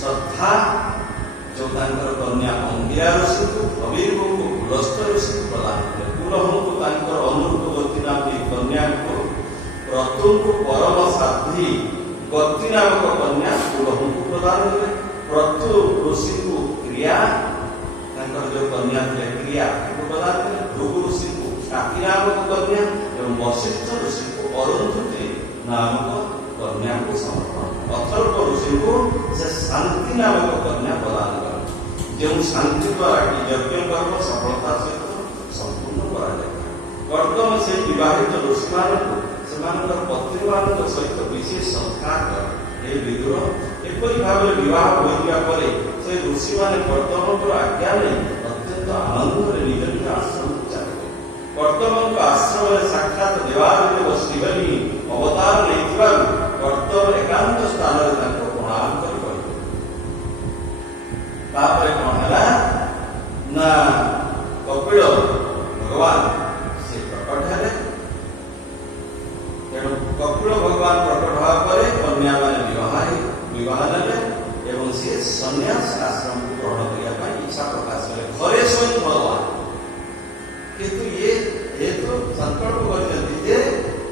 श्रद्धा जो कन्या अंगिरा ऋषि को कबीर को पुलस्त ऋषि को प्रदान कले। पुलह को अनुरूपवती नाम कन्या को प्रतु को परम साध्वी गति नामक कन्या पुलह को प्रदान कले। प्रतु ऋषि को क्रिया जो कन्या थे क्रिया को प्रदान कले। भृगु ऋषि को ख्याति नामक कन्या एवं वशिष्ठ ऋषि को अरुंधति नामक कन्या को समर्पण। अथर्व ऋषि को से शांति नामक कन्या प्रदान कर जो शांति द्वारा कि यज्ञ कर्म सफलता सहित संपूर्ण करा। कर्दम से विवाहित ऋषि मान पत्नी मान सहित विशेष संस्कार कर विदुर एपरी भाव विवाह होगा से ऋषि मैंने कर्दम आज्ञा नहीं अत्यंत आनंद निज निज आश्रम चले। कर्दम आश्रम में साक्षात देवादेव श्रीहरि अवतार नहीं कर्दम एकांत स्थान प्रणाम कर कौन है ना कपिल भगवान से प्रकट है। तेणु कपिल भगवान प्रकट हवा पर कन्या मैंने विवाह ने एवं सी सन्यास आश्रम को ग्रहण करने इच्छा प्रकाश कले। घरे स्वयं भगवान किंतु ये तो संकल्प कर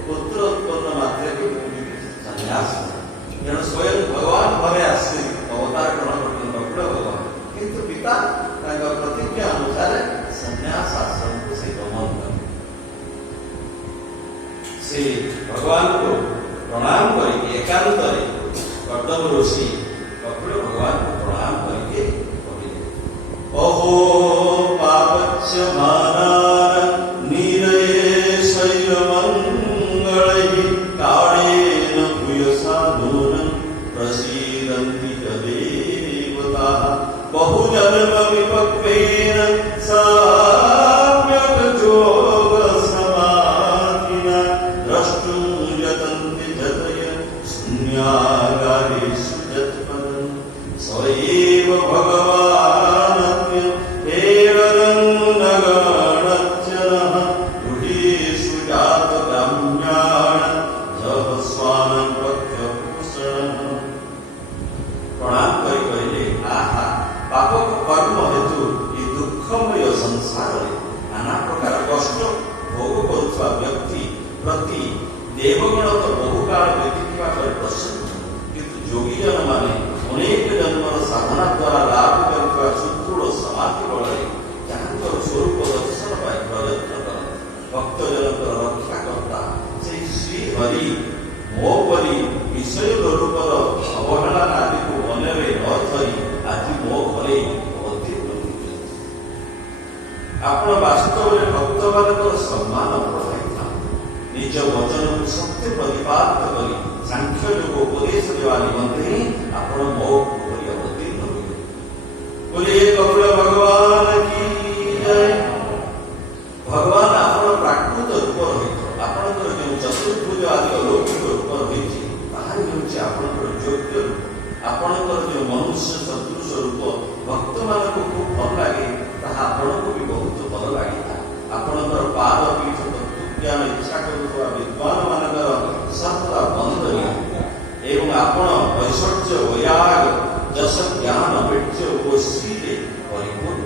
पुत्र उत्पन्न मात्र के सन्यास तेणु स्वयं भगवान घरे आसे अवतार ग्रहण कर कपिल भगवान किंतु पिता प्रतिज्ञा अनुसार सन्यास आश्रम को से गमन कर से भगवान को प्रणाम करके एकांत कर्दम ऋषि कपिल भगवान को प्रणाम करके कहे अहो पापच्य माना नीरये शैल मंगलैः कालेन भूयसा नूनं प्रसीदन्ति च देवताः बहुजन्म विपक्वेन सम्यक् जोग समाधिना द्रष्टुं यतन्ति जतय शून्यागारेषु जत्पदं स एव भगवानस्य हेरनं न गणच्चनः गृहेषु जातकाम्यान् जः स्वानं पथ्यभूषणः। प्रणाम करी कहले आहा पाप कर्म हेतु ये दुखमय संसार नाना प्रकार कष्ट भोग करुवा व्यक्ति प्रति देवगण तो बहु काल व्यतीत प्रसन्न किंतु योगी जन माने अनेक जन्मर साधना द्वारा लाभ कर सुदृढ़ समाधि बल जहाँ स्वरूप दर्शन पाई प्रयत्न कर भक्त जनकर रक्षा करता से श्री हरि मो परी विषय लोलुपर अवहेला आदि को मनरे न धरी आज मो घरे आपण वास्तव में भक्त मान सम्मान बढ़ाई था निज वचन को सत्य प्रतिपादित करी सांख्य योग उपदेश देवा निमंत्रे ही आपण मो घरे अवतीर्ण हुए। बोले कपिल भगवान की जय। भगवान आपण प्राकृत रूप रहित आपणकर जो चतुर्भुज आदि अलौकिक रूप रही आपणकर योग्य रूप आपणकर जो मनुष्य सदृश रूप भक्त मान को खूब भल लगे ताहा आपण को भी बहुत भल लगे। आपणकर पाद पीठ तत्व ज्ञान इच्छा करुवा विद्वान मानकर सर्वदा बंदनीय एवं आपण ऐश्वर्य वैराग जस ज्ञान वीर्य ओ श्री परिपूर्ण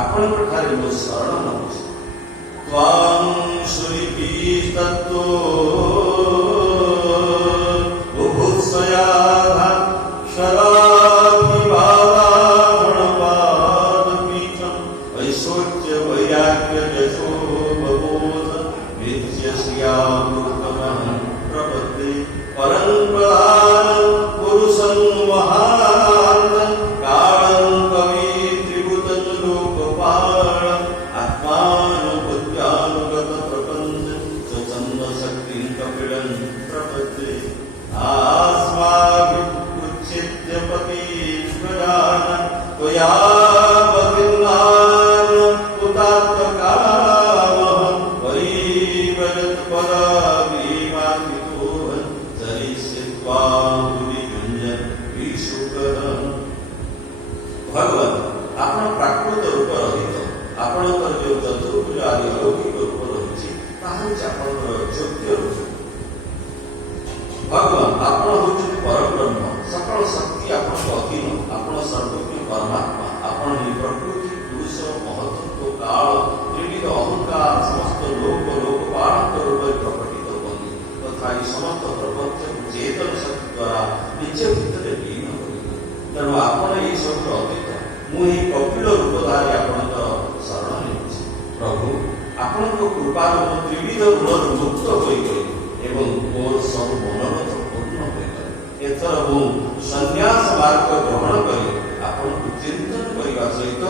आपणकर ठारे मो शरण नमुछि त्वां सुरिपि तत्तो बुभुत्सयाधा शराभिवादागणपादपीठम् ऐश्वर्य वैराग्य यशो बबोध विद्य श्रियामृतमहं प्रपद्ये परं प्रधानं पुरुषं महान्तं कालं कवि त्रिभुतं लोकपालं आत्मानुभूत्यानुगत प्रपञ्च स्वच्छन्द शक्तिं कपिलं प्रपद्ये आस्माभिरुच्यते पतिष्वजान त्वयावतीर्णान् उदात्तकामः परिव्रजत पदविमातितोहं चरिष्यत्वा बुद्धियुञ्जन विशुकरम्। भगवान आपण प्राकृत रूप रहित आपणकर जो चतुर्भुज आदि अलौकिक रूप रही आपणकर योग्य रूप। भगवान आपण हूँ परम ब्रह्म सकल शक्ति आपण ଅଧୀନ, ଆପଣ ସର୍ବଜ୍ଞ ପରମାତ୍ମା, ଆପଣ ହିଁ ପ୍ରକୃତି, ପୁରୁଷ, ମହତ୍ତ୍ୱ, କାଳ, ତ୍ରିବିଧ ଅହଙ୍କାର ସମସ୍ତ ଲୋକ ଲୋକପାଳଙ୍କ ରୂପରେ ପ୍ରକଟିତ ହୁଅନ୍ତି ତଥା ଏହି ସମସ୍ତ ପ୍ରପଞ୍ଚକୁ ଚେତନ ଶକ୍ତି ଦ୍ୱାରା ନିଜ ଭିତରେ ଲୀନ କରିବେ। ତେଣୁ ଆପଣ ଏହି ସବୁର ଅତୀତ, ମୁଁ ଏହି କପିଳ ରୂପଧାରୀ ଆପଣଙ୍କର ଶରଣ ନେଉଛି। ପ୍ରଭୁ, ଆପଣଙ୍କ କୃପାରୁ ମୁଁ ତ୍ରିବିଧ ଋଣରୁ ମୁକ୍ତ ହୋଇଗଲି ଏବଂ ମୋର ସବୁ ମନୋରଥ ପୂର୍ଣ୍ଣ ହୋଇଗଲା। ଏଥର ମୁଁ ସନ୍ନ୍ୟାସ ମାର୍ଗ ଗ୍ରହଣ କରି ଆପଣଙ୍କୁ ଚିନ୍ତନ କରିବା ସହିତ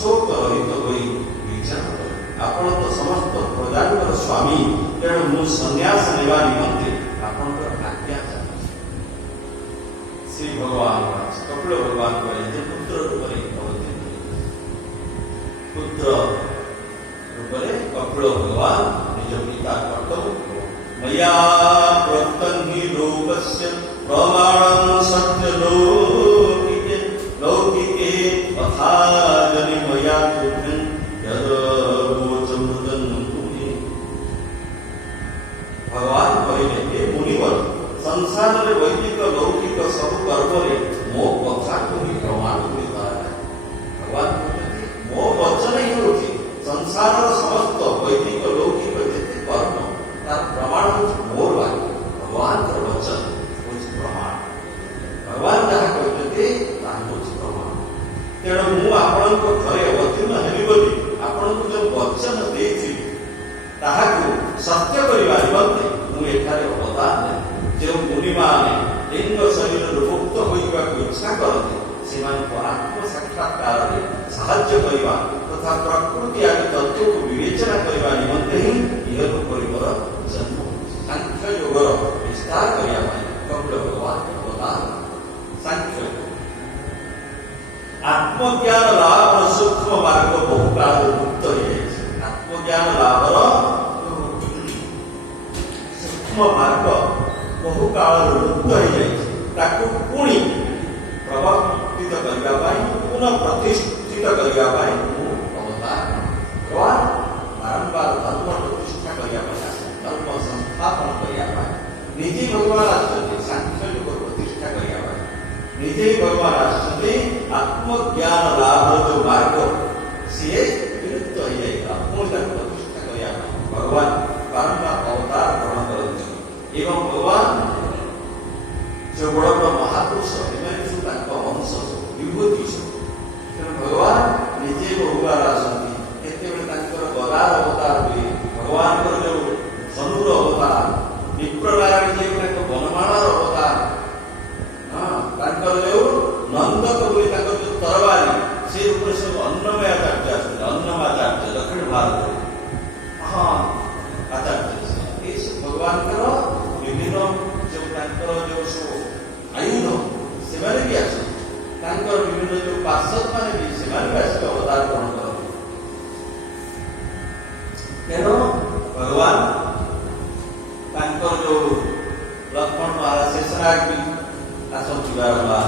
ଶୋକ ରହିତ ହୋଇ ବିଚାର କରେ। ଆପଣ ତ ସମସ୍ତ ପ୍ରଜାଙ୍କର ସ୍ୱାମୀ, ତେଣୁ ମୁଁ ସନ୍ନ୍ୟାସ ନେବା ନିମନ୍ତେ ଆପଣଙ୍କର ଆଜ୍ଞା ଚାହୁଁଛି। ଶ୍ରୀ ଭଗବାନ କପିଳ ଭଗବାନ କହିଲେ ଯେ ପୁତ୍ର ରୂପରେ ଅବତୀର୍ଣ୍ଣ ପୁତ୍ର ରୂପରେ କପିଳ ଭଗବାନ ନିଜ ପିତା କର୍ତ୍ତବ୍ୟ ମୟା ପ୍ରତଂ ହି ଲୋକସ୍ୟ ପ୍ରମାଣଂ ସତ୍ୟ ଲୌକିକେ ଲୌକିକେ ତଥା ଜନି ମୟା ତୁଭ୍ୟଂ ୟଦୋଚ ମୃଦଂ ତୁମି। ଭଗବାନ କହିଲେ, ହେ ମୁନିବର, ସଂସାରରେ ବୈଦିକ ଲୌକିକ ସବୁ କର୍ମରେ ମୋ କଥାକୁ ହିଁ ପ୍ରମାଣ କରି କରାଯାଏ। ଭଗବାନ କହୁଛନ୍ତି, ମୋ ବଚନ ହିଁ ହେଉଛି ସଂସାରର ସମସ୍ତ ବୈଦିକ ଲୌକିକ ଯେତେ କର୍ମ ତାର ପ୍ରମାଣ ହେଉଛି ମୋର ବାକ୍ୟ। ଭଗବାନଙ୍କର ବଚନ ହେଉଛି ପ୍ରମାଣ। ଭଗବାନ ଯାହା କହିଛନ୍ତି ତାହା ହେଉଛି ପ୍ରମାଣ। ତେଣୁ ମୁଁ ଆପଣଙ୍କ ଘରେ ଅବତୀର୍ଣ୍ଣ ହେବି ବୋଲି ଆପଣଙ୍କୁ ଯେଉଁ ବଚନ ଦେଇଥିଲି ତାହାକୁ ସତ୍ୟ କରିବା ନିମନ୍ତେ ମୁଁ ଏଠାରେ ଅବଦାନ ନେବି। ଯେଉଁ ମୁନିମାନେ ଲିଙ୍ଗ ଶରୀରରୁ ମୁକ୍ତ ହୋଇଯିବାକୁ ଇଚ୍ଛା କରନ୍ତି ସେମାନଙ୍କୁ ଆତ୍ମ ସାକ୍ଷାତକାରରେ ସାହାଯ୍ୟ କରିବା ତଥା ପ୍ରକୃତି ଆଦି ତତ୍ତ୍ୱକୁ ବିବେଚନା କରିବା ନିମନ୍ତେ ହିଁ ଇହଲୋକରେ ମୋର ଜନ୍ମ। ସାଂଖ୍ୟ ଯୋଗର ବିସ୍ତାର କରିବା ପାଇଁ କପିଳ ଭଗବାନ ଅବତାର। ସାଂଖ୍ୟ ଆତ୍ମଜ୍ଞାନ ଲାଭର ସୂକ୍ଷ୍ମ ମାର୍ଗ ବହୁ କାଳରୁ ମୁକ୍ତ ହୋଇଯାଇଛି। ଆତ୍ମଜ୍ଞାନ ଲାଭର ସୂକ୍ଷ୍ମ ମାର୍ଗ ବହୁ କାଳରୁ ମୁକ୍ତ ହୋଇଯାଇଛି। ତାକୁ ପୁଣି ପ୍ରବର୍ତ୍ତିତ କରିବା ପାଇଁ, ପୁନଃ ପ୍ରତିଷ୍ଠିତ କରିବା ପାଇଁ ମୁଁ ଅବତାର। ଭଗବାନ ବାରମ୍ବାର ଧର୍ମ ପ୍ରତିଷ୍ଠା କରିବା ପାଇଁ ଆସନ୍ତି, ଧର୍ମ ସଂସ୍ଥାପନ କରିବା ପାଇଁ। ନିଜେ ଭଗବାନ ଆସିଛନ୍ତି ସାଂଖ୍ୟ ଯୋଗ ପ୍ରତିଷ୍ଠା କରିବା ପାଇଁ। ନିଜେ ଭଗବାନ ଆସିଛନ୍ତି ଆତ୍ମଜ୍ଞାନ ଲାଭର ଯେଉଁ ମାର୍ଗ ସିଏ ବିଲୁପ୍ତ ହୋଇଯାଇଥିଲା, ପୁଣି ତାକୁ ପ୍ରତିଷ୍ଠା କରିବା ପାଇଁ ଭଗବାନ ବାରମ୍ବାର ଅବତାର ଗ୍ରହଣ କରନ୍ତି। ଏବଂ ଭଗବାନ ଯେଉଁ ବଡ଼ ବଡ଼ ମହାପୁରୁଷ ଏମାନେ ସବୁ ତାଙ୍କ ଅଂଶ ବିଭୂତି ସବୁ। ତେଣୁ ଭଗବାନ ନିଜେ ବହୁବାର ଆସନ୍ତି। କେତେବେଳେ ତାଙ୍କର ଗଦାର ଅବତାର ହୁଏ, ଭଗବାନଙ୍କର ଯେଉଁ ଧନୁର ଅବତାର, ବିପ୍ରନାରାୟଣ ଯିଏ ତାଙ୍କ ବନମାଳାର ଅବତାର, ତାଙ୍କର ଯେଉଁ ନନ୍ଦକ ବୋଲି ତାଙ୍କର ଯେଉଁ ତରବାରୀ, ସେ ଉପରେ ସବୁ ଅନ୍ନମୟ ଆଚାର୍ଯ୍ୟ ଆସନ୍ତି। ଅନ୍ନମାଚାର୍ଯ୍ୟ ଦକ୍ଷିଣ ଭାରତରେ ଆଚାର୍ଯ୍ୟ ଏସବୁ ଭଗବାନଙ୍କର ବିଭିନ୍ନ ଯେଉଁ ତାଙ୍କର ଯେଉଁ ସବୁ ଆୟୁଧ ସେମାନେ ବି ଆସନ୍ତି। ତାଙ୍କର ବିଭିନ୍ନ ଯେଉଁ ପାର୍ଷଦ ମାନେ ବି ସେମାନେ ବି ଆସିକି ଅବତାର ଗ୍ରହଣ କରନ୍ତି। ତେଣୁ ଭଗବାନ ତାଙ୍କର ଯେଉଁ ଲକ୍ଷ୍ମଣ ମହାରାଜ ଶେଷନାଗ ବି ଆସନ୍ତି ବାରମ୍ବାର,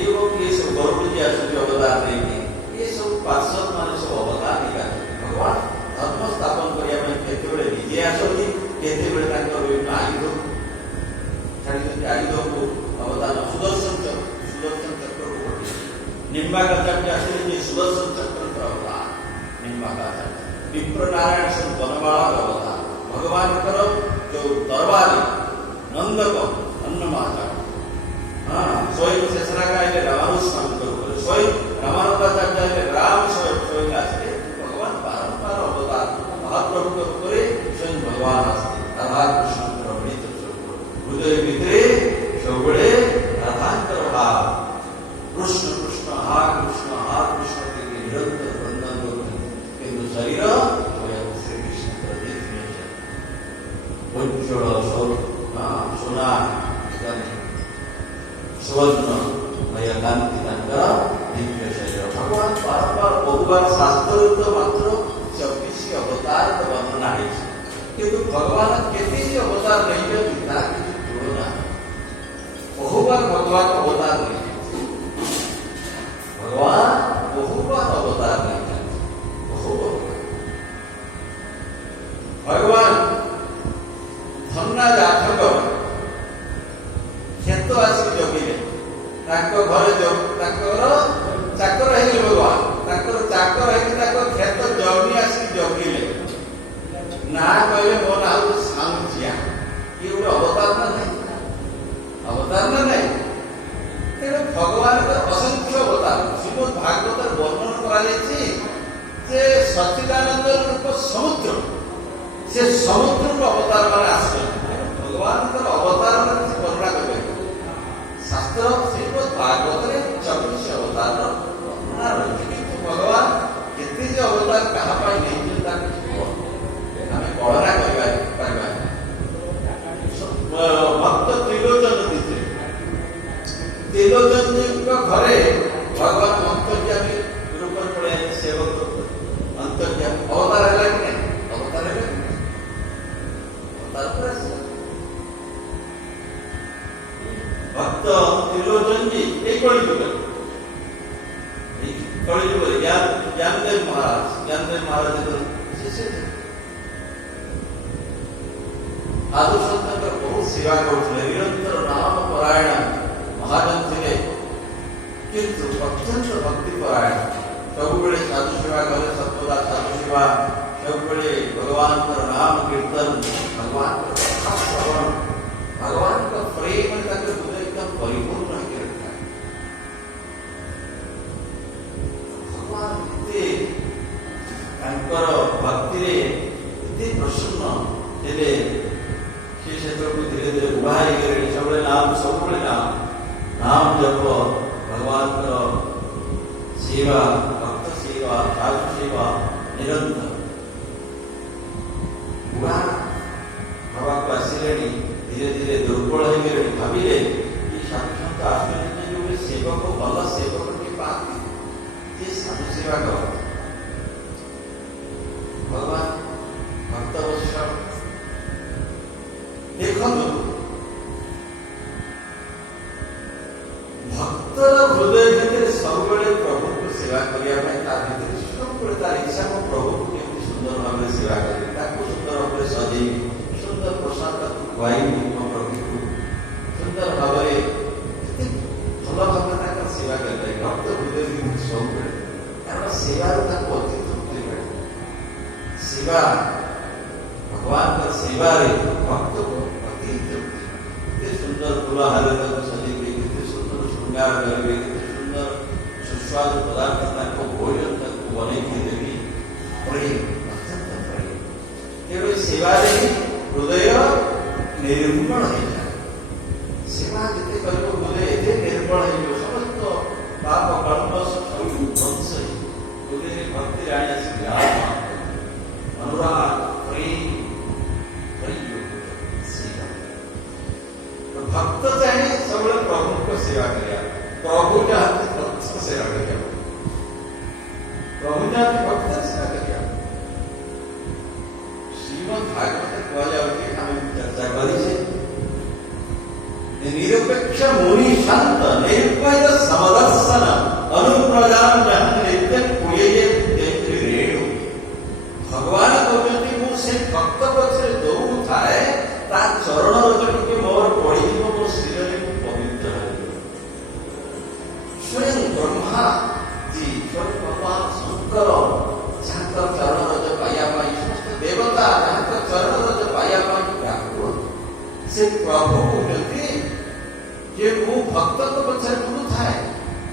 ଏବଂ ଏସବୁ ଗରୁଡ଼ି ଆସନ୍ତି ଅବତାର ନେଇକି, ଏସବୁ ପାର୍ଷଦ ମାନେ ସବୁ ଅବତାର ନେଇକି ଆସନ୍ତି। ଭଗବାନ ଧର୍ମ ସ୍ଥାପନ କରିବା ପାଇଁ କେତେବେଳେ ନିଜେ ଆସନ୍ତି, କେତେବେଳେ ତାଙ୍କର ବିଭିନ୍ନ ଆୟୁଧ ଛାଡ଼ିଛନ୍ତି। ଆୟୁଧକୁ ଅବଦାନ ସୁଦର୍ଶନ ଚକ୍ରକୁ ପଠେଇ ନିମ୍ବାକାଚାର୍ଯ୍ୟ ଆସିଲେ ଯେ ସୁଦର୍ଶନ ଚକ୍ରଙ୍କର ଅବତାର ନିମ୍ବାକାଚାର୍ଯ୍ୟ। ବିପ୍ରନାରାୟଣ ସବୁ ବନମାଳାର ଅବତାର। ଭଗବାନଙ୍କର ଯେଉଁ ଦରବାରୀ ନନ୍ଦକ ଅନ୍ନମାଚାର୍ଯ୍ୟ, ସ୍ୱୟଂ ଶେଷନାଗ ଆଇଲେ ରାମାନୁସ୍ୱାମୀଙ୍କ ଉପରେ, ସ୍ୱୟଂ ରାମାନନ୍ଦାଚାର୍ଯ୍ୟ ଆଇଲେ ରାମ ସ୍ୱୟଂ ଆସିଲେ। ଭଗବାନ ବାରମ୍ବାର ଅବତାର ମହାପ୍ରଭୁଙ୍କ ଉପରେ ସ୍ୱୟଂ ଭଗବାନ ଆସିଲେ। ରାଧାକୃଷ୍ଣଙ୍କର ମିଳିତ ହୃଦୟ ଭିତରେ ସବୁବେଳେ ରାଧାଙ୍କର ଭାବ, କୃଷ୍ଣ କୃଷ୍ଣ ହା କୃଷ୍ଣ ନିରନ୍ତର ବନ୍ଦନ କରୁଛନ୍ତି। କିନ୍ତୁ ଶରୀର ଶ୍ରୀକୃଷ୍ଣଙ୍କର ଉଜ୍ଜ୍ୱଳ ସୁନା ସୁବର୍ଣ୍ଣମୟ କାନ୍ତି ତାଙ୍କର ଦିବ୍ୟ ଶରୀର। ଭଗବାନ ବାରମ୍ବାର ବହୁବାର ଶାସ୍ତ୍ରରେ ତ ମାତ୍ର 24 ଅବତାରର ବର୍ଣ୍ଣନା ହେଇଛି, କିନ୍ତୁ ଭଗବାନ କେତେ ଅବତାର ନେଇଛନ୍ତି ତାର କିଛି ତୁଳନା। ବହୁବାର ଭଗବାନ ଅବତାର ନେଇଛନ୍ତି, ଭଗବାନ ବହୁବାର ଅବତାର ନେଇଛନ୍ତି। ଭଗବାନ ଧନ୍ନା ଜାତକ କ୍ଷେତ ଆସିକି ଜଗିଲେ, ତାଙ୍କ ଘରେ ତାଙ୍କର ଚାକର ହେଇଗଲେ ଭଗବାନ, ତାଙ୍କର ଚାକର ହେଇକି ତାଙ୍କ କ୍ଷେତ ଜମି ଆସିକି ଜଗିଲେ। ନା କହିଲେ ମୋ ନାଁ ହଉଛି ସାଉଁଚିଆ। ଇଏ ଗୋଟେ ଅବତାର ନା ନାହିଁ? ଅବତାର ନା ନାହିଁ? ତେଣୁ ଭଗବାନଙ୍କର ଅସଂଖ୍ୟ ଅବତାର। ଶ୍ରୀମଦ୍ ଭାଗବତରେ ବର୍ଣ୍ଣନ କରାଯାଇଛି ଯେ ସଚ୍ଚିଦାନନ୍ଦ ରୂପ ସମୁଦ୍ର, ସେ ସମୁଦ୍ରକୁ ଅବତାର ମାନେ ଆସିଛନ୍ତି। ଭଗବାନଙ୍କର ଅବତାର କିଛି ବର୍ଣ୍ଣନା କରିବେ ଶାସ୍ତ୍ର ଶ୍ରୀମଦ୍ ଭାଗବତରେ 24 ଅବତାରର ବର୍ଣ୍ଣନା ରହିଛି। କିନ୍ତୁ ଭଗବାନ କେତେ ଯେ ଅବତାର କାହା ପାଇଁ ନେଇଛନ୍ତି ତାକୁ ଆମେ ଗଣନା କରିବା ପାରିବା। ଭକ୍ତ ତ୍ରିଲୋଚନ ଦେଇଥିଲେ, ତ୍ରିଲୋଚନଙ୍କ ଘରେ ଭଗବାନ ଅନ୍ତର୍ଯାମୀ ରୂପରେ ପଳେଇ ସେବକ ଅନ୍ତର୍ଯାମୀ ଅବତାର ହେଲା କି ନାହିଁ? ଅବତାର ହେଲା କି ନାହିଁ? ଅବତାର ପରେ ଆସିଲା ଭକ୍ତ ତ୍ରିଲୋଚନଜୀ এই কলিযুগে জ্ঞানদেব মহারাজଙ୍କ ଶିଷ୍ୟ ଥିଲେ। ସାଧୁ ସନ୍ଥଙ୍କର ବହୁତ ସେବା କରୁଥିଲେ, ନିରନ୍ତର ନାମ ପରାୟଣ ମହାଜନ ଥିଲେ, କିନ୍ତୁ ଅତ୍ୟନ୍ତ ଭକ୍ତି ପରାୟଣ। ସବୁବେଳେ ସାଧୁ ସେବା କଲେ, ସର୍ବଦା ସାଧୁ ସେବା, ସବୁବେଳେ ଭଗବାନଙ୍କର ନାମ କୀର୍ତ୍ତନ, ଭଗବାନଙ୍କର କଥା ଶ୍ରବଣ, ଭଗବାନଙ୍କ ପ୍ରେମରେ ତାଙ୍କ ହୃଦୟ ଏକଦମ ପରିପୂର୍ଣ୍ଣ ହେଇକି ରହିଥାଏ। ଭଗବାନ ଏତେ ତାଙ୍କର ଭକ୍ତିରେ ଏତେ ପ୍ରସନ୍ନ ହେଲେ, ସେ କ୍ଷେତ୍ରକୁ ଧୀରେ ଧୀରେ ଉଭା ହେଇଗଲେ। ସବୁବେଳେ ନାମ ଜପ, ଭଗବାନଙ୍କର ସେବା, ଭକ୍ତ ସେବା, ସାଧୁ ସେବା ନିରନ୍ତର ଉଭା ହେବାକୁ ଆସିଲେଣି। ଧୀରେ ଧୀରେ ଦୁର୍ବଳ ହେଇଗଲେଣି। ଭାବିଲେ ଏ ସାଧୁ ସନ୍ଥ ଆସୁଛନ୍ତି ଯୋଉ ସେବକ, ଭଲ ସେବକ ଟିକେ ପାଆନ୍ତି, ଯେ ସାଧୁ ସେବା କର। ଭଗବାନ ଭକ୍ତ ବତ୍ସଳ ଦେଖନ୍ତୁ, ଭକ୍ତର ହୃଦୟ ଭିତରେ ସବୁବେଳେ ପ୍ରଭୁଙ୍କୁ ସେବା କରିବା ପାଇଁ ତା ଭିତରେ ସବୁବେଳେ ତାର ଇଚ୍ଛା, ମୋ ପ୍ରଭୁଙ୍କୁ କେମିତି ସୁନ୍ଦର ଭାବରେ ସେବା କରିବି, ତାକୁ ସୁନ୍ଦର ଭାବରେ ସଜେଇବି, ସୁନ୍ଦର ପ୍ରସାଦ ତାକୁ ଖୁଆଇବି, ମୋ ପ୍ରଭୁକୁ ସୁନ୍ଦର ଭାବରେ କେତେ ଭଲ ଭାବରେ ତାଙ୍କର ସେବା କରିଥାଏ। ଭକ୍ତ ହୃଦୟ ଭିତରେ ସବୁବେଳେ, କାରଣ ସେବାରୁ ତାକୁ ଅତି ତୃପ୍ତି ମିଳେ। ସେବା, ଭଗବାନଙ୍କର ସେବାରେ ଭକ୍ତକୁ ଅତି ତୃପ୍ତି। କେତେ ସୁନ୍ଦର ଫୁଲ ହାରରେ ତାକୁ ସଜେଇବେ, କେତେ ସୁନ୍ଦର ଶୃଙ୍ଗାର କରିବେ, କେତେ ସୁନ୍ଦର ସୁସ୍ୱାଦୁ ପଦାର୍ଥ ତାଙ୍କ ଭୋଜନ ତାକୁ ବନେଇକି ଦେବି, ଅତ୍ୟନ୍ତ ପ୍ରେମ। ତେଣୁ ସେବାରେ ହୃଦୟ ନିର୍ମଳ ହେଇଯାଏ। ସେବା ଯେତେ କରିବ ହୃଦୟ ଏତେ ନିର୍ମଳ ହେଇଯିବ, ସମସ୍ତ ପାପ କଳ୍ମଷ ସବୁ ଧ୍ୱଂସ ହେଇଯିବ। ହୃଦୟରେ ଭକ୍ତି ରାଣୀ ଆସି ବିରାଜ ଅନୁରାଗ, ପ୍ରେମ, ଭକ୍ତ ଚାହେଁ ସବୁବେଳେ ପ୍ରଭୁଙ୍କ ସେବା କରିବା। ପ୍ରଭୁ ଚାହାନ୍ତି ଭକ୍ତ ସେବା କରିବା। ପ୍ରଭୁ ଚାହାନ୍ତି ଭକ୍ତ ସେବା କରିବା। ଶ୍ରୀମଦ୍ ଭାଗବତରେ କୁହାଯାଉଛି, ଆମେ ଚର୍ଚ୍ଚା କରିଛେ, ନିରପେକ୍ଷ ମୁନି ଶାନ୍ତ ନିର୍ଭୟ ସମଦର୍ଶନ ଅନୁପ୍ରଦାନ ନିତ୍ୟ କୁଳିଏ ରେଣୁ। ଭଗବାନ କହୁଛନ୍ତି, ମୁଁ ସେ ଭକ୍ତ ପଛରେ ଦୌଡୁଥାଏ, ତା ଚରଣ ରଜ ଟିକେ ମୋର ପଡ଼ିଯିବ, ମୋ ଶରୀରରେ ମୁଁ ପବିତ୍ର ହେବ। ସ୍ୱୟଂ ବ୍ରହ୍ମା ଜୀ, ସ୍ୱୟଂ ଭଗବାନ ଶଙ୍କର ଯାହାଙ୍କ ଚରଣ ରଜ ପାଇବା ପାଇଁ, ସମସ୍ତ ଦେବତା ଯାହାଙ୍କ ଚରଣ ରଜ ପାଇବା ପାଇଁ ବ୍ୟାକୁଳ, ସେ ପ୍ରଭୁ କହୁଛନ୍ତି ଯେ ମୁଁ ଭକ୍ତଙ୍କ ପଛରେ ବୁଲୁଥାଏ,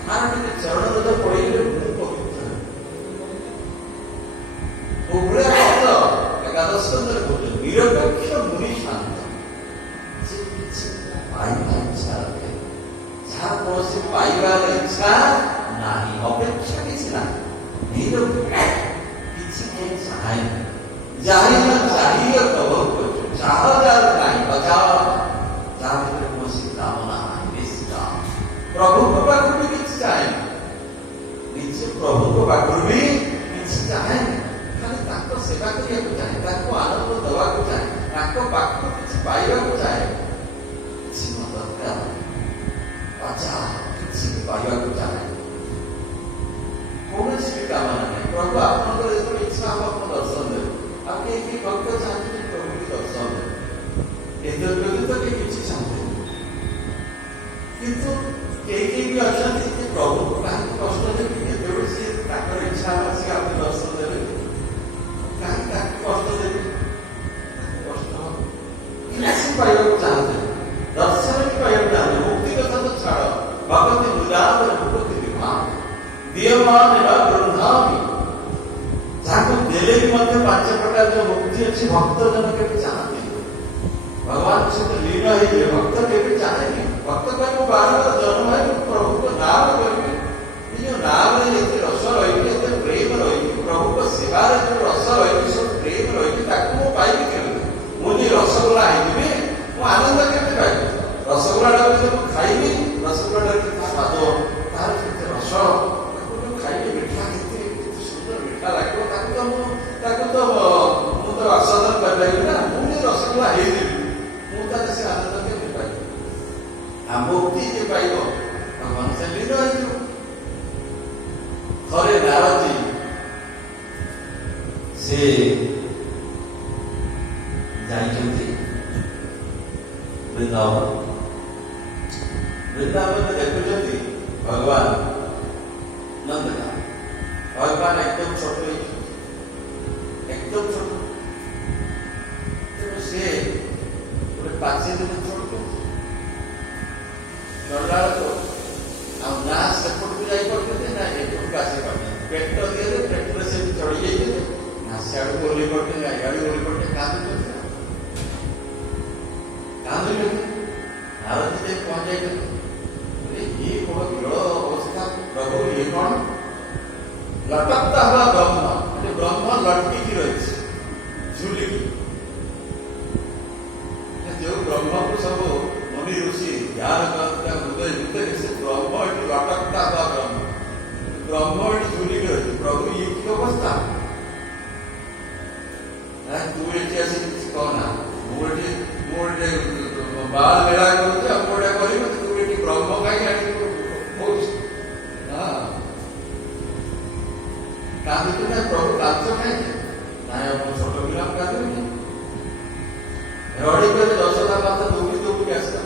ତାର ଟିକେ ଚରଣ ରଜ ପଡ଼ିଗଲେ ମୁଁ ପବିତ୍ର ହେବ। ଉଭୟ ଭକ୍ତ ଏକାଦଶ ସ୍କନ୍ଧରେ କହୁଛନ୍ତି, ନିରପେକ୍ଷ ମୁନି ଶାନ୍ତ, ଯେ କିଛି ପାଇବା ଇଚ୍ଛା ରଖେ, ଯାହା କୌଣସି ପାଇବାର ଇଚ୍ଛା ନାହିଁ, ଅପେକ୍ଷା କିଛି ନାହିଁ, ନିରପେକ୍ଷ, କିଛି କେହି ଚାହେଁନି। ଯାହା ଚାହିଁଲେ ପ୍ରଭୁ କରୁଛୁ, ଚାହ ଯାହାର ନାହିଁ ବଚାଅ, ଯାହା ଭିତରେ କୌଣସି କାମନା ନାହିଁ, ନିଷ୍କାମ। ପ୍ରଭୁଙ୍କ ପାଖରୁ ବି କିଛି ଚାହେଁନି, ନିଜେ ପ୍ରଭୁଙ୍କ ପାଖରୁ ବି କିଛି ଚାହେଁନି, ଖାଲି ତାଙ୍କ ସେବା କରିବାକୁ ଚାହେଁ, ତାଙ୍କୁ ଆନନ୍ଦ ଦେବାକୁ ଚାହେଁ, ତାଙ୍କ ପାଖରୁ କିଛି ପାଇବାକୁ ଚାହେଁ। କିଛି ନ ଦରକାର, କିଛି ପାଇବାକୁ ଚାହେଁ, କୌଣସି ବି କାମନା ନାହିଁ। ପ୍ରଭୁ ଆପଣଙ୍କର ଯେତେବେଳେ ଇଚ୍ଛା ହବ ଆପଣ ଦର୍ଶନ ଦେବେ। ଆଉ କେହି ଭକ୍ତ ଚାହାନ୍ତି ପ୍ରଭୁଙ୍କୁ ଦର୍ଶନ ଦେବେ, ଏତେ ବ୍ୟତୀତ କେହି କିଛି ଚାହାନ୍ତିନି। କିନ୍ତୁ କେହି भी अच्छा प्रभु को कहीं कष्ट देवी केतवे सी इच्छा अच्छी आप दर्शन देवे कहीं कष्ट देवी कष्ट किसी पाइबा चाहते दर्शन भी पाइबा चाहते मुक्ति कथा तो छाड़ भगवती मुदार भगवती विमान दीयमान ब्रह्मामी जहाँ देले भी मध्य पांच प्रकार जो मुक्ति अच्छी भक्त जन के चाहते भगवान से तो लीन है भक्त के भी चाहेंगे भक्त को बार बार जन्म है प्रभु को नाम करेंगे ये जो नाम है ये रस रही है प्रेम रही प्रभु को सेवा जो रस रही सब प्रेम रही ताकू पाइबी के मुझे रसगोला है आनंद के रसगोला खाइबी रसगोला स्वाद तार रस खाइबी मिठा के सुंदर मिठा लगे तो मुझे आस्वादन कर ना मुझे रसगोला है से आनंद के पाइब मुक्ति के पाइब भगवान से लीन रही थरे नारदी से जाइछन्ति वृंदावन वृंदावन देखुछन्ति भगवान नंदना भगवान एकदम छोट एकदम छोट तो से पाचे दिन छोड़ गला तो हम ना सपोर्ट भी जाई पड़ते थे ना एपट कासे पड़ते पेट दिए पेट से भी चढ़ी जाइए ना सियाड़ बोली पड़ते ना याड़ी बोली पड़ते कांदे भारत से पहुंच जाए ये बहुत बड़ा अवस्था प्रभु ये कौन लटकता हुआ ब्रह्म ब्रह्म लटकी की रही झूली जो ब्रह्म को सब मुनि ऋषि ध्यान करते हृदय हृदय से ब्रह्म लटकता था ब्रह्म झूली रही प्रभु ये की अवस्था तू ये ऐसे किसी कहना मुझे बाल मेला करते अपने करी तू ये ब्रह्म कहीं कांदे ना प्रभु कांच कहीं ना छोट पिला कांदे रड़ी पे दशदा माता दौड़ी कैसे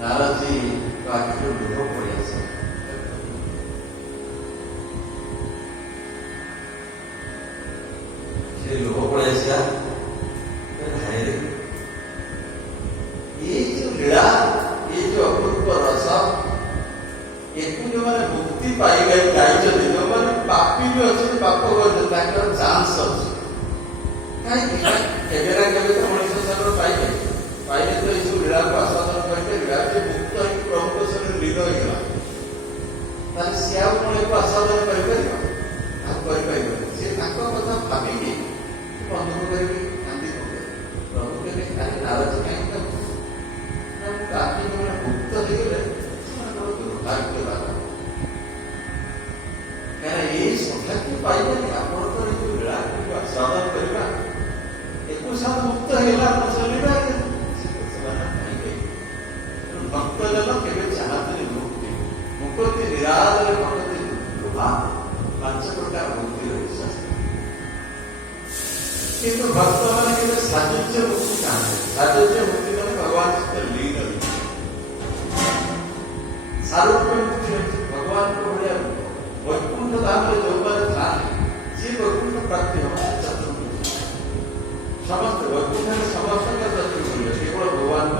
नारद जी का आखिर लुह पड़े लुह पड़े ये जो लीला ये जो अपूर्व रस जो मैंने मुक्ति पाई गई जो मैंने पापी भी अच्छे पाप कर चांस अच्छे कहीं तो मनुष्य शरीर पाइले तो ये सब लीला को आस्वादन करके मुक्त हो प्रभु को शरीर लीन होगा सी को आस्वादन कर कथा भाविकी बंधु करके कांदी प्रभु के खाली नाराज कहीं मुक्त हो गए दुर्भाग्य बात ये सौभाग्य पाइबे आप लीला आस्वादन करवा एक साथ मुक्त है भक्त जन के चाहते मुक्ति मुक्ति निरादर भक्ति लुभा पांच प्रकार मुक्ति रही किंतु भक्त मैंने साजुज्य मुक्ति चाहते साजुज्य मुक्ति मैंने भगवान सहित लीन सारूप्य मुक्ति भगवान को बढ़िया वैकुंठ धाम जो था जी वैकुंठ प्राप्ति हम चतुर्भुज समस्त वैकुंठ समस्त चतुर्भुज केवल भगवान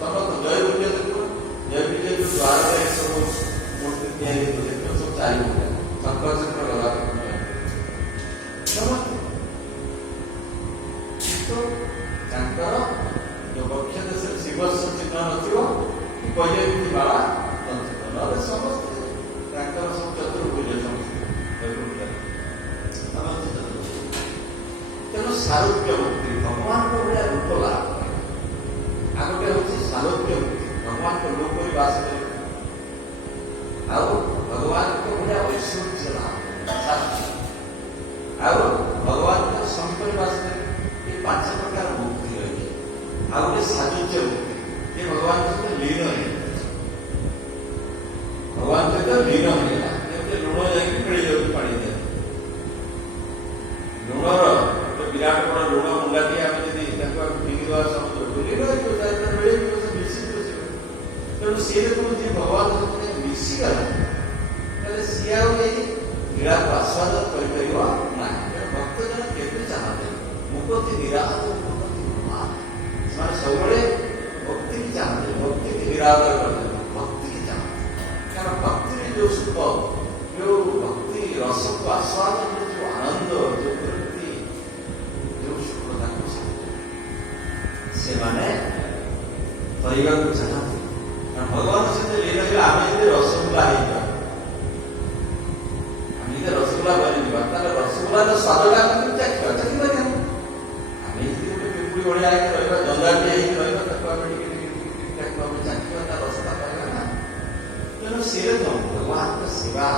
समस्त जय विजय देखो जय विजय जो द्वार में सब मूर्ति देखो सब चालू हो गया शंकर चक्र लगा समस्त तो जो पक्ष देश शिव चिन्ह नथिव वैजयंती बाला नथिव समस्त सब चतुर्भुज तेणु सारूप्य मुक्ति भगवान को बड़ा रूप लाभ आगे हूँ सारूप्य मुक्ति भगवान को लोक बास भगवान को बड़ा ऐश्वर्य लाभ भगवान को समीप बास ये पांच प्रकार मुक्ति रही आगे साजुज्य मुक्ति ये भगवान सहित लीन है भगवान सहित लीन है लुण जाकि मिल जाऊँ पानी दे लुणर ବିରାଟ ବଡ଼ ଲୁଣ ମୁଣ୍ଡାଟିଏ ଆମେ ଯଦି ତାକୁ ଆମେ ଫିଙ୍ଗିଦେବା ସମୁଦ୍ର ବୁଲି ରହିବ ତାର ମିଳିଯିବ, ସେ ମିଶିଯିବ ସିଏ। ତେଣୁ ସିଏ ଦେଖୁନ ଯିଏ ଭଗବାନ ସହିତ ମିଶିଗଲା ତାହେଲେ ସିଏ ଆଉ ଏଇ କ୍ରୀଡ଼ାକୁ ଆସ୍ୱାଦ କରିପାରିବ ନାହିଁ। ତେଣୁ ଭକ୍ତଜନ କେବେ ଚାହାନ୍ତି ମୁକ୍ତି ନିରାଶ ସେମାନେ ସବୁବେଳେ ଭକ୍ତିକି ଚାହାନ୍ତି, ଭକ୍ତିକି ନିରାଦର କରନ୍ତି, ଭକ୍ତିକି ଚାହାନ୍ତି। କାରଣ ଭକ୍ତିରେ ଯୋଉ ସୁଖ, ଯୋଉ ଭକ୍ତି ରସକୁ ଆସ୍ୱାଦନରେ ଯୋଉ ଆନନ୍ଦ, ଯୋଉ ତୃପ୍ତି, ଯୋଉ ସୁଖ ତାକୁ ସେମାନେ କରିବାକୁ ଚାହାନ୍ତି। କାରଣ ଭଗବାନ ସହିତ ଲୀନ ହେଲେ ଆମେ ଯଦି ରସଗୋଲା ହେଇଯିବା, ଆମେ ଯଦି ରସଗୋଲା ବନିଯିବା ତାହେଲେ ରସଗୋଲାର ସ୍ୱାଦଟା ଆମେ ଚାଖିପାରିବା। ଆମେ ଯଦି ଗୋଟେ ପିମ୍ପୁଡ଼ି ଭଳିଆ ହେଇକି ରହିବା, ଜଞ୍ଜାଟିଏ ହେଇକି ରହିବା, ତାକୁ ଆମେ ଟିକେ ତାକୁ ଆମେ ଚାଖିବା, ତା ରସଟା ପାଇବା ନା। ତେଣୁ ସିଏ ଭଗବାନଙ୍କ ସେବା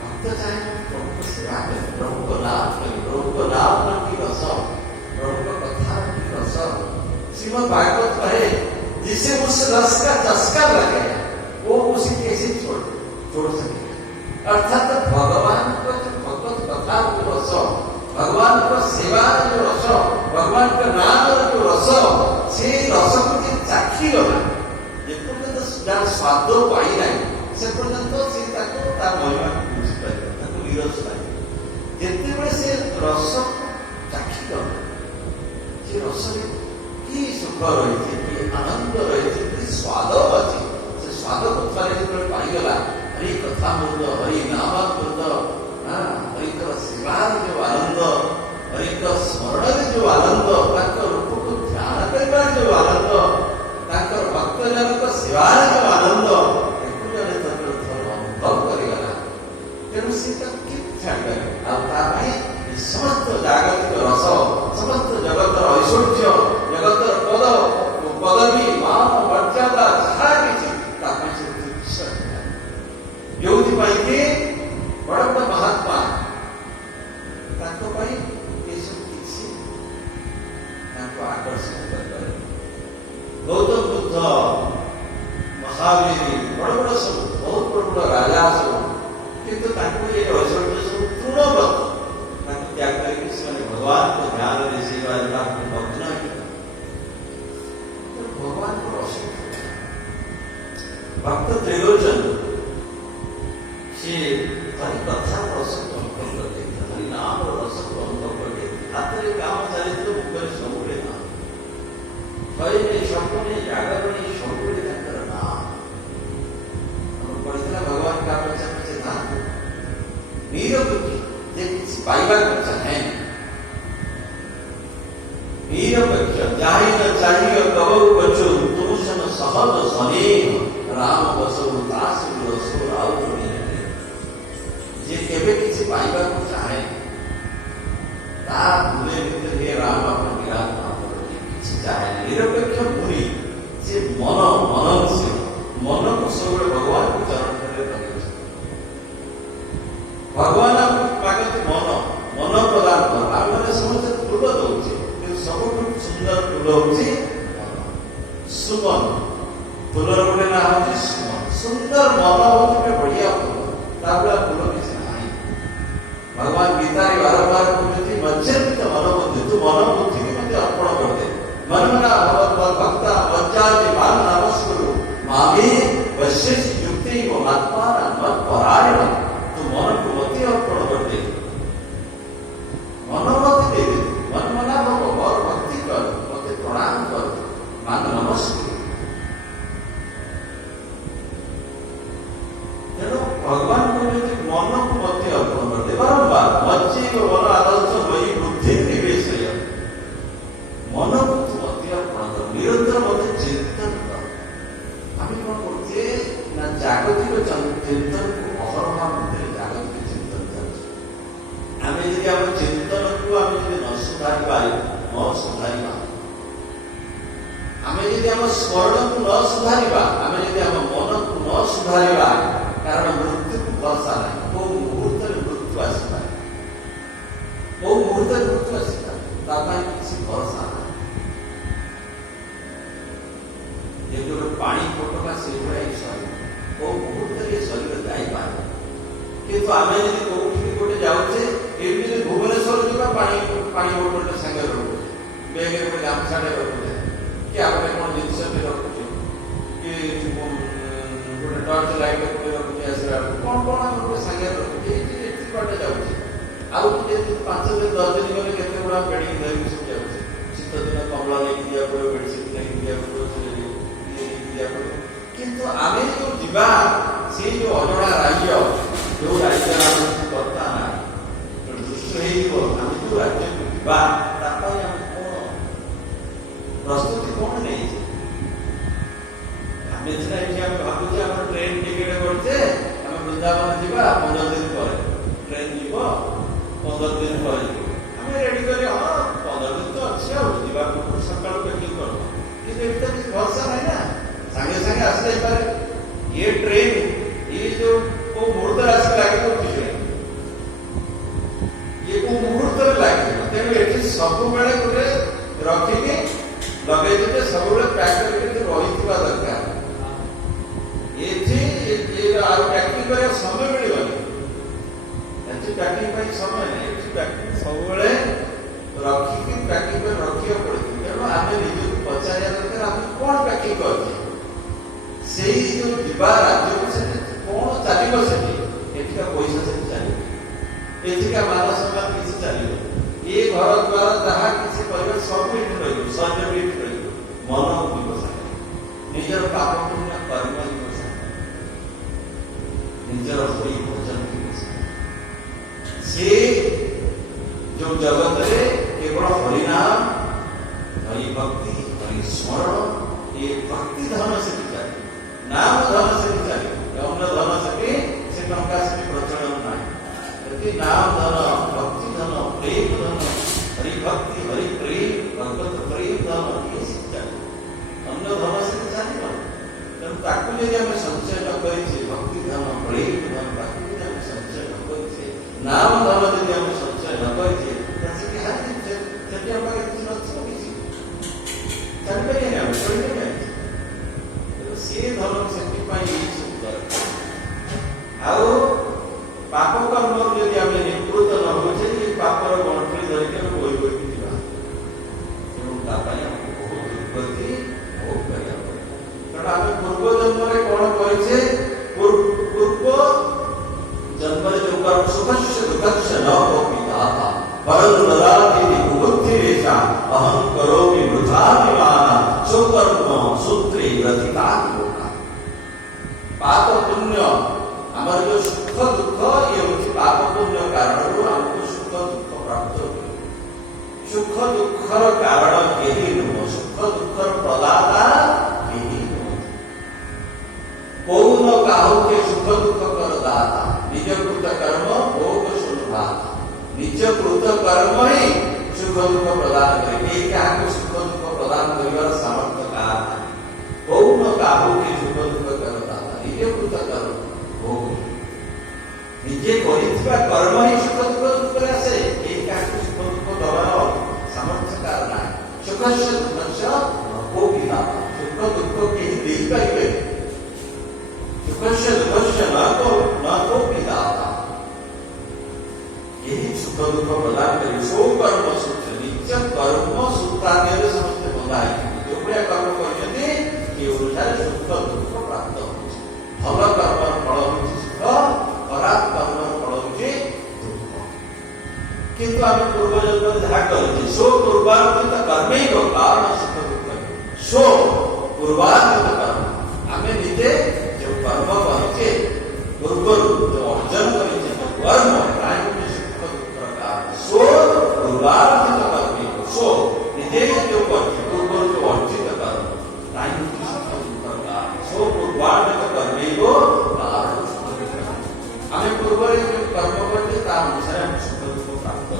ଭକ୍ତ ଚାହେଁ ପ୍ରଭୁଙ୍କ ସେବା କରେ, ପ୍ରଭୁଙ୍କ ନାମ କରେ, ପ୍ରଭୁଙ୍କ ନାମ କି ରସ, प्रभु का कथा की रसम। श्रीमद् भागवत कहे जिसे उस रस का चस्का लगे वो उसे कैसे छोड़ सके। अर्थात भगवान का जो भगवत कथा जो रस, भगवान का सेवा जो रस, भगवान का नाम जो रस, से रस को चाखी गला ଯେପର୍ଯ୍ୟନ୍ତ ଯାହାର ସ୍ୱାଦ ପାଇ ନାହିଁ ସେ ପର୍ଯ୍ୟନ୍ତ ସେ ତାକୁ ତା ମହିମା ବୁଝିପାରିବ, ତାକୁ ନିରସ ଲାଗେ। ଯେତେବେଳେ ସେ ରସ ଚାଖିଗଲା, ସେ ରସରେ କି ସୁଖ ରହିଛି, କି ଆନନ୍ଦ ରହିଛି, କି ସ୍ୱାଦ ଅଛି, ସେ ସ୍ୱାଦକୁ ଥରେ ଯେତେବେଳେ ପାଇଗଲା, ହରି କଥାମୃତ, ହରି ନାମାମୃତ, ହରିଙ୍କର ସେବାର ଯୋଉ ଆନନ୍ଦ, ହରିଙ୍କ ସ୍ମରଣରେ ଯୋଉ ଆନନ୍ଦ, ତାଙ୍କ ରୂପକୁ ଧ୍ୟାନ କରିବାର ଯୋଉ ଆନନ୍ଦ, ତାଙ୍କର ଭକ୍ତଜନଙ୍କ ସେବାର ଯୋଉ ଆନନ୍ଦ, ଏକୁ ଜଣେ ଥର ଅନୁଭବ କରିଗଲା। ତେଣୁ ସେ ତାକୁ କେମିତି ଛାଡ଼ିପାରିବ? ଆଉ ତା ପାଇଁ ସମସ୍ତ ଜାଗତିକ ରସ, ସମସ୍ତ ଜଗତର ଐଶ୍ୱର୍ଯ୍ୟ, ଜଗତର ପଦ ପଦବୀ, ମାନ, ମର୍ଯ୍ୟାଦା ଯାହା କିଛି ତା ପାଇଁ ସେ ତୁଚ୍ଛ। ଯୋଉଥିପାଇଁ କି ବଡ଼ ବଡ଼ ମହାତ୍ମା ତାଙ୍କ ପାଇଁ ଏସବୁ କିଛି ତାଙ୍କୁ ଆକର୍ଷଣ କରିପାରେ। ଗୌତମ ବୁଦ୍ଧ, ମହାବୀର, ବଡ଼ ବଡ଼ ସବୁ ବହୁତ ବଡ଼ ବଡ଼ ରାଜା ସବୁ, କିନ୍ତୁ ତାଙ୍କୁ ଏ ଐଶ୍ୱର୍ଯ୍ୟ ସବୁ ତୃଣବତ ତାଙ୍କୁ ତ୍ୟାଗ କରିକି ସେମାନେ ଭଗବାନଙ୍କ ଧ୍ୟାନରେ ସେବା ମଗ୍ନ ହେଇଗଲେ। ଭଗବାନଙ୍କର ଅସୁବିଧା ଭକ୍ତ ତ୍ରିଲୋଚନ ସିଏ ହରି କଥା ରସକୁ ଅନୁଭବ କରିଦେଇଥିଲେ, ହରି ନାମର ରସକୁ ଅନୁଭବ କରିଦେଇଥିଲେ। ହାତରେ କାମ ଚାଲିଥିଲେ, ମୁଖରେ ସବୁବେଳେ ନାମ, ଭୟରେ ସ୍ୱପ୍ନରେ ଜାଗରଣୀ ସବୁବେଳେ ତାଙ୍କର ନାମ। ଆମେ ପଢିଥିଲା ଭଗବାନ କା ପଛେ ପଛେ ଥାଆନ୍ତି ନିରପେକ୍ଷ, ଯେ କିଛି ପାଇବାକୁ ଚାହେଁ ନିରପେକ୍ଷ, ଯାହି ନ ଚାହିଁବ କବରୁ କଛୁ ତୁମ ସନ ସହଜ ସ୍ନେହ ରାମ ବସୁ ଦାସ ରସୁ ରାଉ ଯେ କେବେ କିଛି ପାଇବାକୁ ଚାହେଁ ତା ଭୁଲେ ଭିତରେ ହେ ରାମ ଆପଣ ବିରାଟ କିଛି ଚାହେଁ ନିରପେକ୍ଷ ମୁନି, ଯେ ମନନଶୀଳ, ମନକୁ ସବୁବେଳେ ଭଗବାନଙ୍କୁ ଚରଣରେ ରଖିଛି। ଭଗବାନ ମାଗନ୍ତି ମନ ପ୍ରଦାନ କର। ଆମେ ସମସ୍ତେ ଫୁଲ ଦଉଛେ, କିନ୍ତୁ ସବୁଠୁ ସୁନ୍ଦର ଫୁଲ ହଉଛି ସୁମନ। ଫୁଲର ଗୋଟେ ନାଁ ହଉଛି ସୁମନ। ସୁନ୍ଦର ମନ ହଉଛି ଗୋଟେ ବଢିଆ ଫୁଲ, ତା ଭଳିଆ ଫୁଲ କିଛି ନାହିଁ। ଭଗବାନ ଗୀତାରେ ବାରମ୍ବାର କହୁଛନ୍ତି ମଜ୍ଜନ୍ମିତ ମନ ବୁଦ୍ଧି, ତୁ ମନ ବୁଦ୍ଧିକି ମୋତେ ଅର୍ପଣ କରିଦେ। ମନମନା ଭକ୍ତା ମଜ୍ଜାତି ମାନ ନମସ୍କୁରୁ ମାମେ ବଶ୍ୟସି ଯୁକ୍ତି ଆତ୍ମାନା ମତ୍ପରାୟଣ। ତୁ ମନକୁ ମତେ ଅର୍ପଣ କରିଦେ, ମନ ମତେ ଦେଇଦେ, ମନମନା ଭବ, ମୋର ଭକ୍ତି କର, ମତେ ପ୍ରଣାମ କର, ମାନ ନମସ୍କାର। ତେଣୁ ଭଗବାନ କହୁଛନ୍ତି ମନକୁ ମତେ ଅର୍ପଣ କରିଦେ। ବାରମ୍ବାର ମଜ୍ଜୈବ ମନ ଆଦର୍ଶ ବହି ବୁଦ୍ଧି ନିବେଶୟ, ମନକୁ ତୁ ମତେ ଅର୍ପଣ କର, ନିରନ୍ତର ମତେ ଚିନ୍ତନ କର। ଆମେ କଣ କରୁଛେ ନା ଜାଗତିକ ଚିନ୍ତନକୁ ଅହରହ ଭିତରେ ଜାଗତିକ ଚିନ୍ତନ ଚାଲିଛି। ଆମେ ଯଦି ଆମ ଚିନ୍ତନକୁ ଆମେ ଯଦି ନ ସୁଧାରିବା, ଆମେ ଯଦି ଆମ ସ୍ମରଣକୁ ନ ସୁଧାରିବା, ଆମେ ଯଦି ଆମ ମନକୁ ନ ସୁଧାରିବା, କାରଣ ମୃତ୍ୟୁକୁ ଭରସା ନାହିଁ। କୋଉ ମୁହୂର୍ତ୍ତରେ ମୃତ୍ୟୁ ଆସିପାରେ, କୋଉ ମୁହୂର୍ତ୍ତରେ ମୃତ୍ୟୁ ଆସିପାରେ, ତା ପାଇଁ କିଛି ଭରସା ନାହିଁ। ଯେମିତି ଗୋଟେ ପାଣି ଫୋଟକା ସେଇଭଳିଆ ଏଇ ଶରୀର, କୋଉ ମୁହୂର୍ତ୍ତରେ ଏ ଶରୀର ଯାଇପାରେ। କିନ୍ତୁ ଆମେ ଯଦି କୋଉଠି ଗୋଟେ ଯାଉଛେ, ଏମିତି ଯଦି ଭୁବନେଶ୍ୱର ଯିବା ପାଣି ବୋଟଲଟେ ଗୋଟେ ସାଙ୍ଗରେ ରଖୁଛେ, ବେଗରେ ଗୋଟେ ଗାମୁଛାଟେ ରଖୁଛେ, କି ଆଉ ଗୋଟେ କ'ଣ ଜିନିଷଟେ ରଖୁଛେ, କି ଗୋଟେ ଟର୍ଚ୍ଚ ଲାଇଟ୍ ଗୋଟେ ରଖୁଛେ, ଆସିଲା ବେଳକୁ କ'ଣ କ'ଣ ଆମେ ଗୋଟେ ସାଙ୍ଗରେ ରଖୁଛେ, ଏଠି ବାଟେ ଯାଉଛି। ଆଉ ଟିକେ 5 ଦିନ 10 ଦିନ ଗଲେ କେତେ ଗୁଡ଼ା ମେଡ଼ିସିନ ଧରିକି ସବୁ ଯାଉଛି। ଶୀତ ଦିନ କମଳା ନେଇକି ଯିବାକୁ ପଡ଼ିବ, ମେଡ଼ିସିନ ନେଇକି ଯିବାକୁ ପଡ଼ିବ, ନେଇକି ଯିବାକୁ ପଡ଼ିବ। କିନ୍ତୁ ଆମେ ଯୋଉ ଯିବା ସେଇ ଯୋଉ ଅଜଣା ରାଜ୍ୟ, ଯୋଉ ରାଜ୍ୟ ଆମର କର୍ତ୍ତା ନାହିଁ, ଦୃଶ୍ୟ ହେଇଯିବ, ଆମେ ଯୋଉ ରାଜ୍ୟକୁ ଯିବା ତା ପାଇଁ ଆମେ କ'ଣ ପ୍ରସ୍ତୁତି କ'ଣ ନେଇଛେ? ଆମେ ସିନା ଏଠି ଆମେ ଭାବୁଛେ ଆମର ଟ୍ରେନ ଟିକେଟ କରିଛେ, ଆମେ ବୃନ୍ଦାବନ ଯିବା 15 ଦିନ ପରେ, ଟ୍ରେନ ଯିବ 15 ଦିନ ପରେ ଯିବ, ଆମେ ରେଡି କରି ହଁ 15 ଦିନ ତ ଅଛି, ଆଉ ଯିବା ପୂର୍ବରୁ ସକାଳୁ ପ୍ୟାକିଂ କରିବ। କିନ୍ତୁ ଏଠି ତ କିଛି ଭରସା ନାହିଁ ନା, ସାଙ୍ଗେ ସାଙ୍ଗେ ଆସିଯାଇପାରେ। ये ट्रेन ये जो को मुहूर्त आस लगे ये को मुहूर्त लगे तेणु ये सब बेले गोटे रखिके लगे सब पैक करके रही दरकार। ये पैकिंग कर समय मिलनी, पैकिंग समय नहीं, पैकिंग सब रखिकी पैकिंग कर रखा पड़े। तेणु आम निजी पचार दरकार आम कौन पैकिंग करते से जो जीवा राज्य को कौन चलो से पैसा से चलो, एथिका मान सम्मान किसी चलो, ये घर द्वार जहाँ किसी परिवार सब रही शरीर भी रही मन व्यवसाय निजर पाप पुण्य कर्म व्यवसाय निजर हरि भजन व्यवसाय से जो जगत रे केवल हरिनाम हरि भक्ति हरि स्मरण ये भक्ति धन से नाम धन से चले, अन्य धन से टंका से प्रचलन ना, नाम धन भक्ति धन प्रेम धन हरि भक्ति हरि प्रेम भगवत प्रेम धन ये सब चले, अन्य धन से चलो। तेणु ताकू यदि आम संचय न करें भक्ति धन प्रेम धन ताकू यदि आम संचय न करें नाम धन यदि आम संचय न करें पाप कर्म यदि आम निवृत्त न हो पापर गंठरी धरिक बोई बोई जा बहुत दुर्गति भोग करा पड़े। कारण आम पूर्व जन्म में कौन करे पूर्व जन्म जो कर्म सुख से दुख से न हो पिता परंतु ददाति बुद्धि रेशा अहं करोमि वृथा विमान सुकर्म सूत्रे रथिता होगा। पाप पुण्य आमर जो सुख दुख ये हूँ पाप पुण्य कारण आमको सुख दुख प्राप्त हो। सुख दुखर कारण यही नुह, सुख दुखर प्रदाता यही नुह। कौन काहू के सुख दुख कर दाता निज कृत कर्म भोग सुलभाता। निज कृत कर्म ही सुख दुख प्रदान करे, क्या सुख दुख प्रदान कर सामर्थ्य का कौन काहू के सुख दुख कर दाता निज कृत कर्म भोग निजे कर्म ही सुख दुख दुख आसे, क्या सुख दुख दबार सामर्थ्य कार ना। सुख से दुख सुख दुख कहीं दे पारे, सुख से दुख न तो पिता यही सुख दुख प्रदान करे। सो कर्म सूत्र निज कर्म सूत्रादि समस्त बंधा है, जो भाया कर्म करते अनुसार सुख दुख प्राप्त हो। भल कर्म फल हूँ सुख, खराब कर्म फल हूँ दुख। किंतु आम पूर्व जन्म जहाँ करे सो पूर्वार्जित कर्म ही कारण सुख दुख सो पूर्वार्जित कर्म आम निजे जो कर्म करे पूर्व जो अर्जन करे कर्म सो पूर्वार्जित कर्म सो निजे जो पूर्व जो अर्जित कर्म सो पूर्वार्जित कर्म आम पूर्व जो कर्म करते अनुसार हम सुख दुख प्राप्त हो।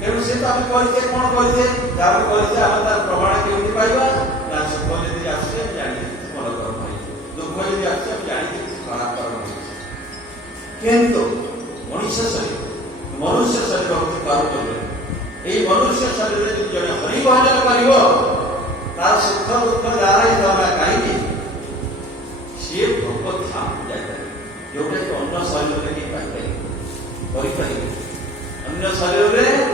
तेणु से आम करे कौन करे जहाँ करे आम तार प्रमाण केमी पाइबा ना सुख यदि आसे जानी भल कर्म है, दुख यदि आसे जानी खराब कर्म है। किंतु मनुष्य शरीर हूँ कर्म ये मनुष्य शरीर जड़े हरि भजन कर तार सुख दुख द्वारा ही दबा कहीं सी भगवत धाम जाए जोटा कि अन्य शरीर में नहीं पाई अन्य शरीर में